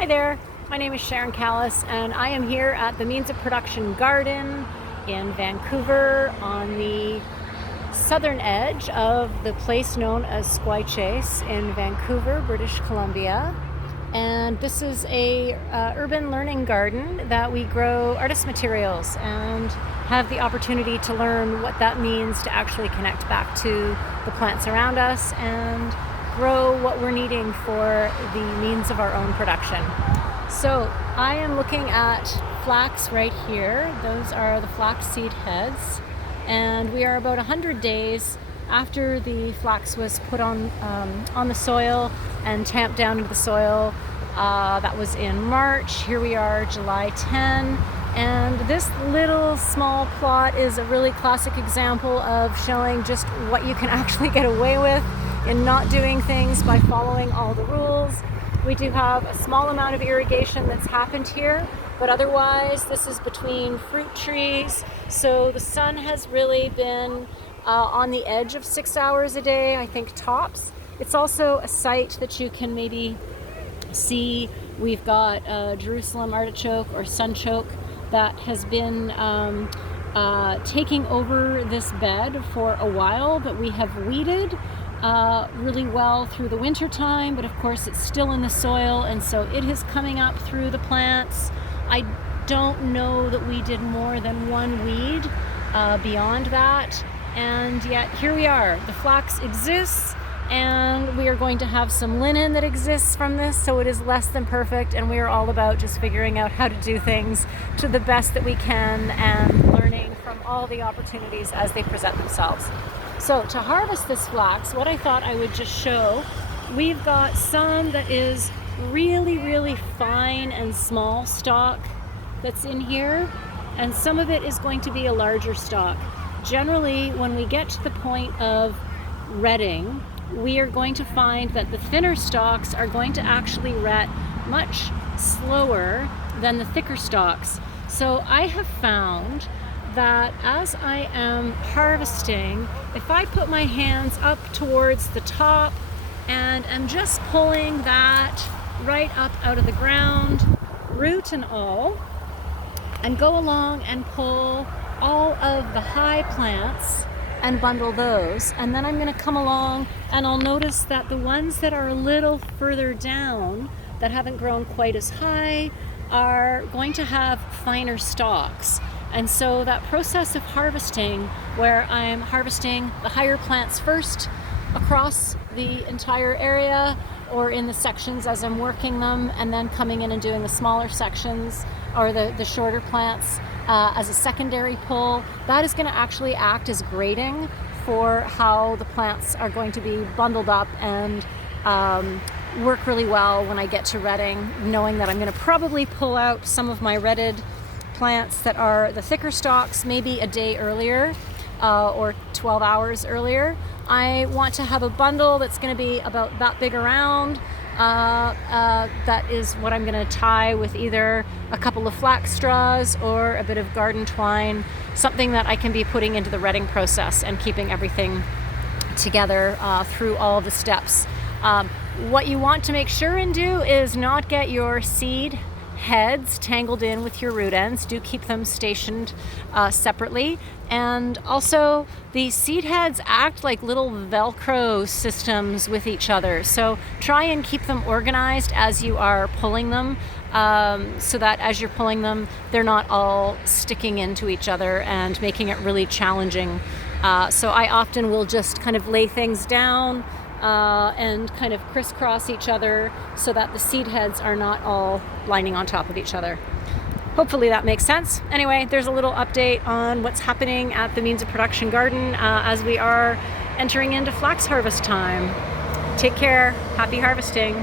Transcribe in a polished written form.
Hi there, my name is Sharon Kallis and I am here at the Means of Production Garden in Vancouver on the southern edge of the place known as Squy Chase in Vancouver, British Columbia. And this is a urban learning garden that we grow artist materials and have the opportunity to learn what that means to actually connect back to the plants around us and grow what we're needing for the means of our own production. So I am looking at flax right here. Those are the flax seed heads, and we are about 100 days after the flax was put on the soil and tamped down into the soil. That was in March. Here we are, July 10. And this little small plot is a really classic example of showing just what you can actually get away with in not doing things by following all the rules. We do have a small amount of irrigation that's happened here, but otherwise this is between fruit trees. So the sun has really been on the edge of 6 hours a day, I think tops. It's also a site that you can maybe see. We've got Jerusalem artichoke or sunchoke that has been taking over this bed for a while, but we have weeded really well through the winter time, but of course it's still in the soil, and so it is coming up through the plants. I don't know that we did more than one weed beyond that, and yet here we are. The flax exists, and we are going to have some linen that exists from this, so it is less than perfect, and we are all about just figuring out how to do things to the best that we can and learning from all the opportunities as they present themselves. So to harvest this flax, what I thought I would just show, we've got some that is really fine and small stalk that's in here, and some of it is going to be a larger stalk. Generally, when we get to the point of retting, we are going to find that the thinner stalks are going to actually ret much slower than the thicker stalks. So I have found that as I am harvesting, if I put my hands up towards the top and I'm just pulling that right up out of the ground, root and all, and go along and pull all of the high plants and bundle those, and then I'm going to come along and I'll notice that the ones that are a little further down that haven't grown quite as high are going to have finer stalks. And so that process of harvesting, where I'm harvesting the higher plants first across the entire area or in the sections as I'm working them, and then coming in and doing the smaller sections or the shorter plants as a secondary pull, that is going to actually act as grading for how the plants are going to be bundled up and work really well when I get to retting, knowing that I'm going to probably pull out some of my retted plants that are the thicker stalks maybe a day earlier or 12 hours earlier. I want to have a bundle that's going to be about that big around. That is what I'm going to tie with either a couple of flax straws or a bit of garden twine, something that I can be putting into the retting process and keeping everything together through all the steps. What you want to make sure and do is not get your seed heads tangled in with your root ends. Do keep them stationed separately. And also, the seed heads act like little Velcro systems with each other. So try and keep them organized as you are pulling them, so that as you're pulling them, they're not all sticking into each other and making it really challenging. So I often will just kind of lay things down and kind of crisscross each other so that the seed heads are not all lining on top of each other. Hopefully that makes sense. Anyway, there's a little update on what's happening at the Means of Production Garden as we are entering into flax harvest time. Take care. Happy harvesting.